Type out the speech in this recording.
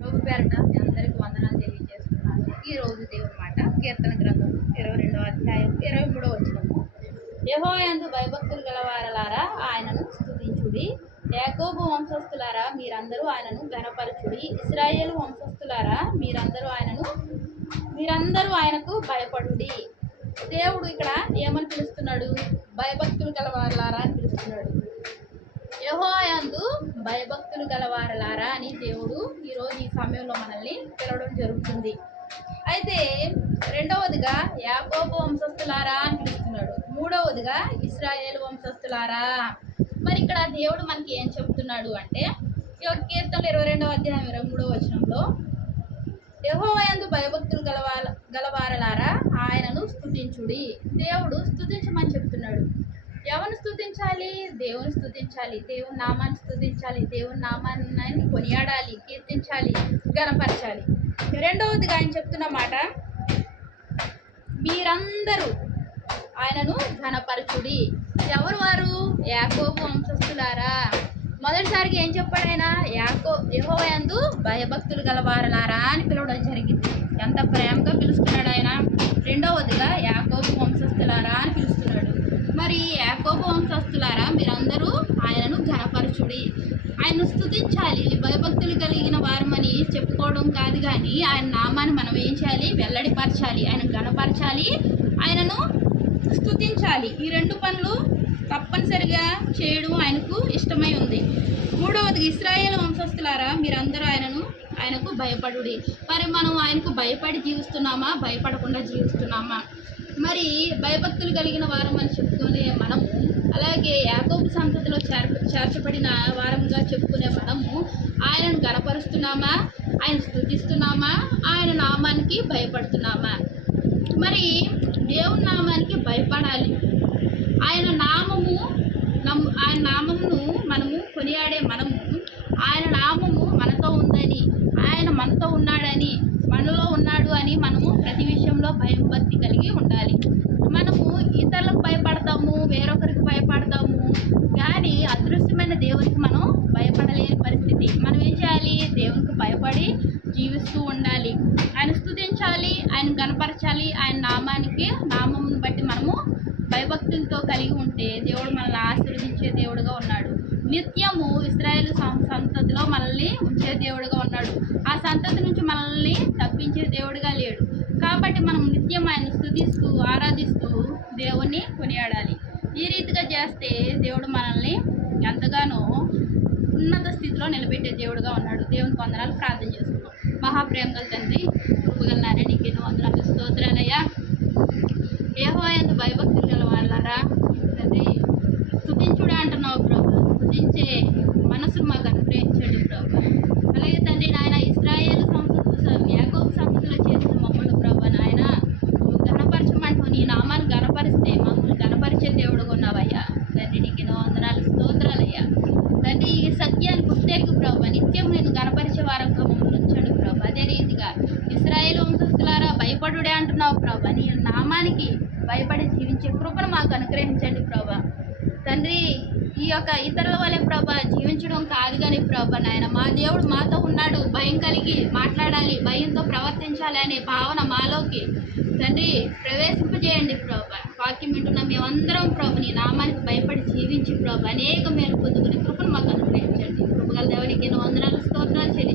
ప్రభు పేరట మీ అందరికి వందనాలు తెలియజేస్తున్నాను. ఈ రోజు దేవుని మాట కీర్తన గ్రంథం ఇరవై రెండవ అధ్యాయం ఇరవై మూడవ వచనం. యెహోవాయందు భయభక్తులు గలవారలారా ఆయనను స్థుతించుడి యాకోబు వంశస్థులారా మీరందరూ ఆయనను ఘనపరచుడి. ఇస్రాయేల్ వంశస్థులారా మీరందరూ ఆయనను మీరందరూ ఆయనకు భయపడుడి. దేవుడు ఇక్కడ ఏమని పిలుస్తున్నాడు? భయభక్తులు గలవారలారా అని పిలుస్తున్నాడు. భయభక్తులు గలవారలారా అని దేవుడు ఈరోజు ఈ సమయంలో మనల్ని పిలవడం జరుగుతుంది. అయితే రెండవదిగా యాకోబు వంశస్థులారా అని పిలుస్తున్నాడు. మూడవదిగా ఇస్రాయేల్ వంశస్థులారా? మరి ఇక్కడ దేవుడు మనకి ఏం చెప్తున్నాడు అంటే ఈ యొక్క కీర్తనలు ఇరవై రెండవ అధ్యాయం ఇరవై మూడవ వచనంలో యహోవయందు భయభక్తులు గలవాల గలవారలారా ఆయనను స్థుతించుడి దేవుడు స్థుతించమని చెప్తున్నాడు. ఎవరిని స్థుతించాలి దేవుని స్థుతించాలి దేవుని నామాన్ని స్థుతించాలి దేవుని నామాన్ని కొనియాడాలి కీర్తించాలి గనపరచాలి రెండవదిగా ఆయన చెప్తున్న మాట మీరందరూ ఆయనను ఘనపరచుడి. ఎవరు వారు? యాకోబు వంశస్థులారా. మొదటిసారిగా ఏం చెప్పాడు ఆయన? యాకో యహోయందు భయభక్తులు గలవారలారా అని పిలవడం జరిగింది. ఎంత ప్రేమగా పిలుస్తున్నాడు ఆయన. రెండవదిగా యాకోబు వంశస్థులారా అని పిలుస్తున్నాడు. మరి యాకోబు వంశస్థులారా మీరందరూ ఆయనను ఘనపరచుడి. ఆయనను స్థుతించాలి భయభక్తులు కలిగిన వారమని చెప్పుకోవడం కాదు కానీ ఆయన నామాన్ని మనం ఏం చేయాలి? వెల్లడిపరచాలి. ఆయన ఘనపరచాలి. ఆయనను స్థుతించాలి ఈ రెండు పనులు తప్పనిసరిగా చేయడం ఆయనకు ఇష్టమై ఉంది. మూడవది ఇస్రాయేల్ వంశస్థులారా మీరందరూ ఆయనను ఆయనకు భయపడుడి. మరి మనం ఆయనకు భయపడి జీవిస్తున్నామా? భయపడకుండా జీవిస్తున్నామా? మరి భయభక్తులు కలిగిన వారం అని చెప్పుకునే మనము అలాగే యాకోబు సంతతిలో చేర్ చేర్చబడిన వారంగా చెప్పుకునే మనము ఆయనను గణపరుస్తున్నామా? ఆయన స్థుతిస్తున్నామా? ఆయన నామానికి భయపడుతున్నామా? మరి దేవుని నామానికి భయపడాలి. ఆయన నామము నమ్ ఆయన నామమును మనము కొనియాడే మనము ఆయన నామము మనతో ఉందని ఆయన మనతో ఉన్నాడని మనలో ఉన్నాడు అని మనము ప్రతి విషయంలో భయం భక్తి కలిగి ఉండాలి మనము ఇతరులకు భయపడతాము వేరొకరికి భయపడతాము కానీ అదృశ్యమైన దేవునికి మనం భయపడలేని పరిస్థితి మనం ఏం చేయాలి దేవునికి భయపడి స్థుతిస్తూ ఉండాలి. ఆయన స్థుతించాలి ఆయన కనపరచాలి ఆయన నామానికి నామం బట్టి మనము భయభక్తులతో కలిగి ఉంటే దేవుడు మనల్ని ఆశీర్వదించే దేవుడుగా ఉన్నాడు. నిత్యము ఇస్రాయేల్ సంతతిలో మనల్ని ఉంచే దేవుడుగా ఉన్నాడు. ఆ సంతతి నుంచి మనల్ని తప్పించే దేవుడుగా లేడు. కాబట్టి మనం నిత్యం ఆయన స్థుతిస్తూ ఆరాధిస్తూ దేవుణ్ణి కొనియాడాలి. ఈ రీతిగా చేస్తే దేవుడు మనల్ని ఎంతగానో ఉన్నత స్థితిలో నిలబెట్టే దేవుడుగా ఉన్నాడు. దేవుని వందనాలు ప్రార్థన చేసుకున్నాం మహాప్రేమ గల తండ్రి కృపగలనారే నీకు ఎన్నో వందనాలు స్తోత్రాలయ్యా. ఏహో ఎంత భయభక్తులు గల వాళ్ళారా తండ్రి స్తుతించుడు అంటున్నావు ప్రభు స్తుతించే మనసును మాకు అనుగ్రహించండి ప్రభు అలాగే తండ్రి నాయన ఇస్రాయేల్ సంస్కృతి యాకోబు సంస్కృతిలో చేసిన మమ్మల్ని ప్రభు నాయన గణపరచమంటూ నీ నామాన్ని గణపరిస్తే మమ్మల్ని గణపరిచే దేవుడు ఉన్నావయ్యా తండ్రి నీకు ఎన్నో వందనాలు స్తోత్రాలయ్యా తండ్రి ఈ సత్యాన్ని గుర్తెరుగు ప్రభు నిత్యం నేను గణపరిచే వారంగా మమ్మల్ని ఉంచండి ప్రభు అదే రీతిగా ఇస్రాయేల్ వంశస్థులారా చేస్తున్నావు ప్రభా. నీ నామానికి భయపడి జీవించే కృపను మాకు అనుగ్రహించండి ప్రభా. తండ్రి ఈ యొక్క ఇతరుల వలె ప్రభా జీవించడం కాదు కానీ ప్రభా నాయన మా దేవుడు మాతో ఉన్నాడు. భయం కలిగి మాట్లాడాలి భయంతో ప్రవర్తించాలి అనే భావన మాలోకి తండ్రి ప్రవేశింపజేయండి ప్రభా. వాక్యం వింటున్న మేమందరం ప్రభు నీ నామానికి భయపడి జీవించి ప్రభు అనేక మేలు పొందుకునే కృపను మాకు అనుగ్రహించండి. కృపగల దేవునికి ఎన్నో వందనాలు స్తోత్రాలు చెల్లి